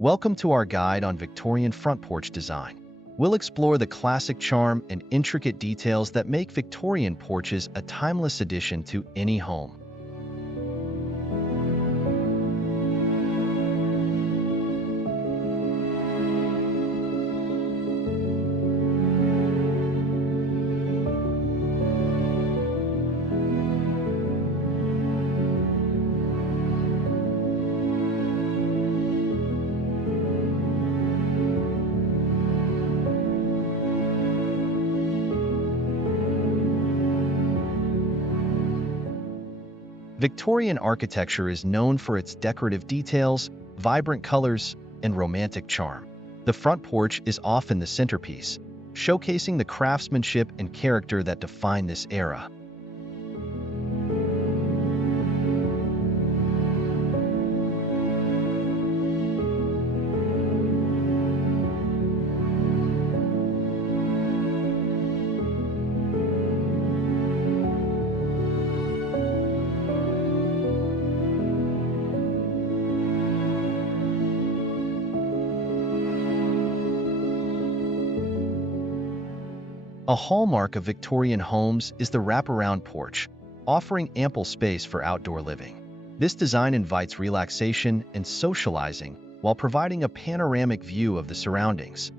Welcome to our guide on Victorian front porch design. We'll explore the classic charm and intricate details that make Victorian porches a timeless addition to any home. Victorian architecture is known for its decorative details, vibrant colors, and romantic charm. The front porch is often the centerpiece, showcasing the craftsmanship and character that define this era. A hallmark of Victorian homes is the wraparound porch, offering ample space for outdoor living. This design invites relaxation and socializing while providing a panoramic view of the surroundings.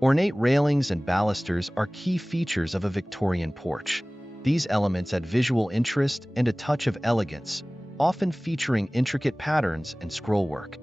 Ornate railings and balusters are key features of a Victorian porch. These elements add visual interest and a touch of elegance, often featuring intricate patterns and scrollwork.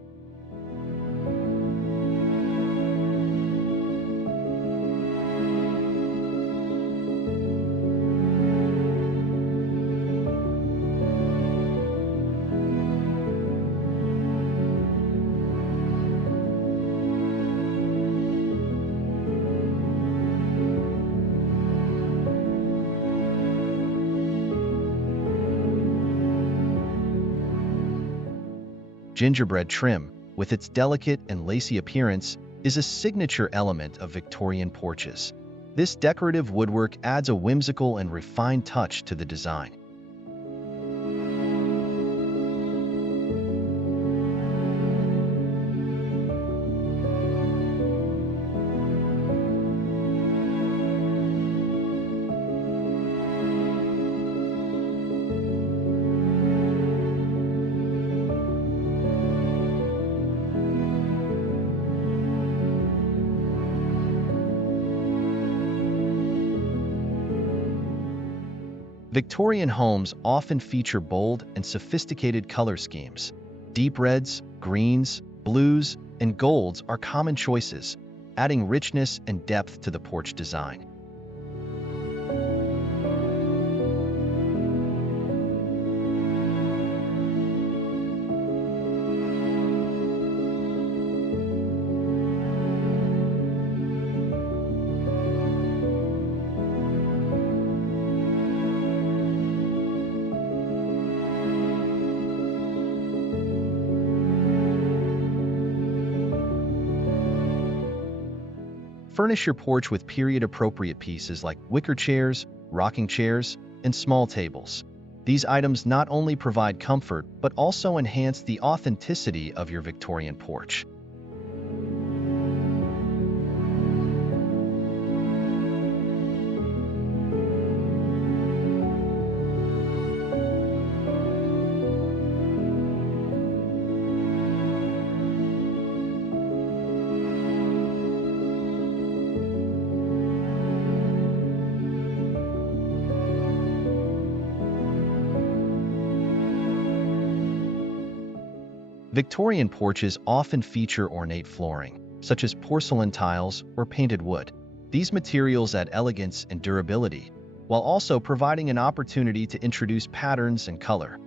Gingerbread trim, with its delicate and lacy appearance, is a signature element of Victorian porches. This decorative woodwork adds a whimsical and refined touch to the design. Victorian homes often feature bold and sophisticated color schemes. Deep reds, greens, blues, and golds are common choices, adding richness and depth to the porch design. Furnish your porch with period-appropriate pieces like wicker chairs, rocking chairs, and small tables. These items not only provide comfort, but also enhance the authenticity of your Victorian porch. Victorian porches often feature ornate flooring, such as porcelain tiles or painted wood. These materials add elegance and durability, while also providing an opportunity to introduce patterns and color.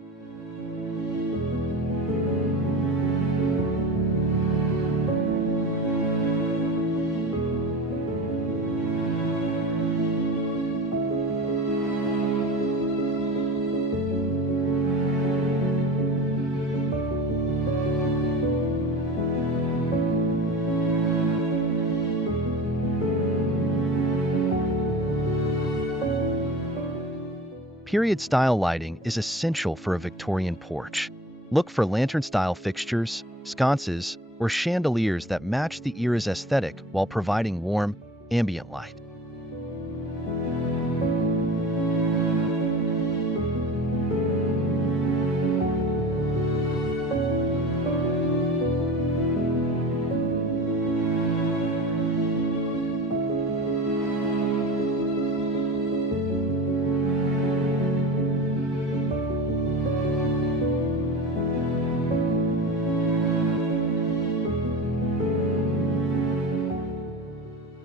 Period-style lighting is essential for a Victorian porch. Look for lantern-style fixtures, sconces, or chandeliers that match the era's aesthetic while providing warm, ambient light.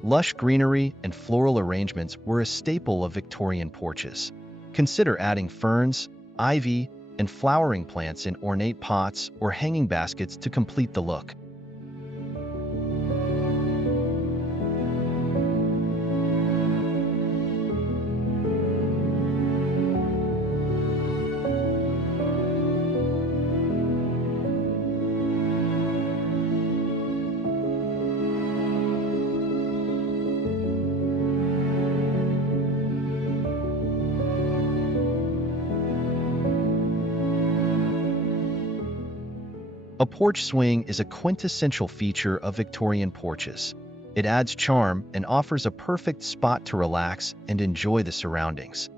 Lush greenery and floral arrangements were a staple of Victorian porches. Consider adding ferns, ivy, and flowering plants in ornate pots or hanging baskets to complete the look. A porch swing is a quintessential feature of Victorian porches. It adds charm and offers a perfect spot to relax and enjoy the surroundings.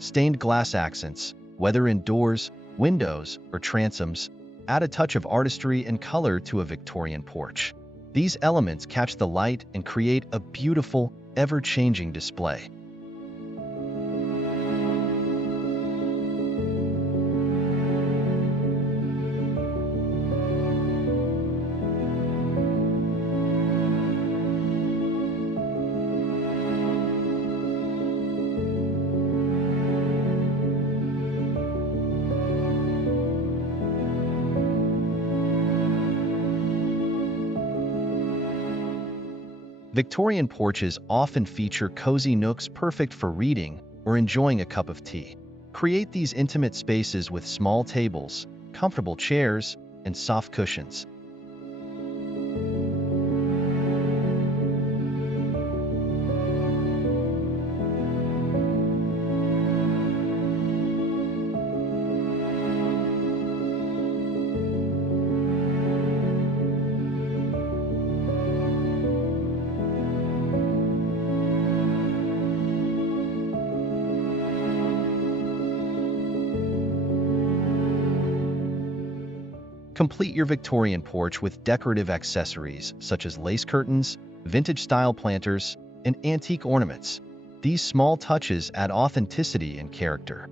Stained glass accents, whether in doors, windows, or transoms, add a touch of artistry and color to a Victorian porch. These elements catch the light and create a beautiful, ever-changing display. Victorian porches often feature cozy nooks perfect for reading or enjoying a cup of tea. Create these intimate spaces with small tables, comfortable chairs, and soft cushions. Complete your Victorian porch with decorative accessories such as lace curtains, vintage-style planters, and antique ornaments. These small touches add authenticity and character.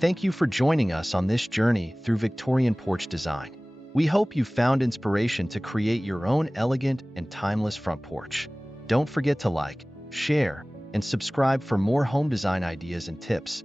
Thank you for joining us on this journey through Victorian porch design. We hope you found inspiration to create your own elegant and timeless front porch. Don't forget to like, share, and subscribe for more home design ideas and tips.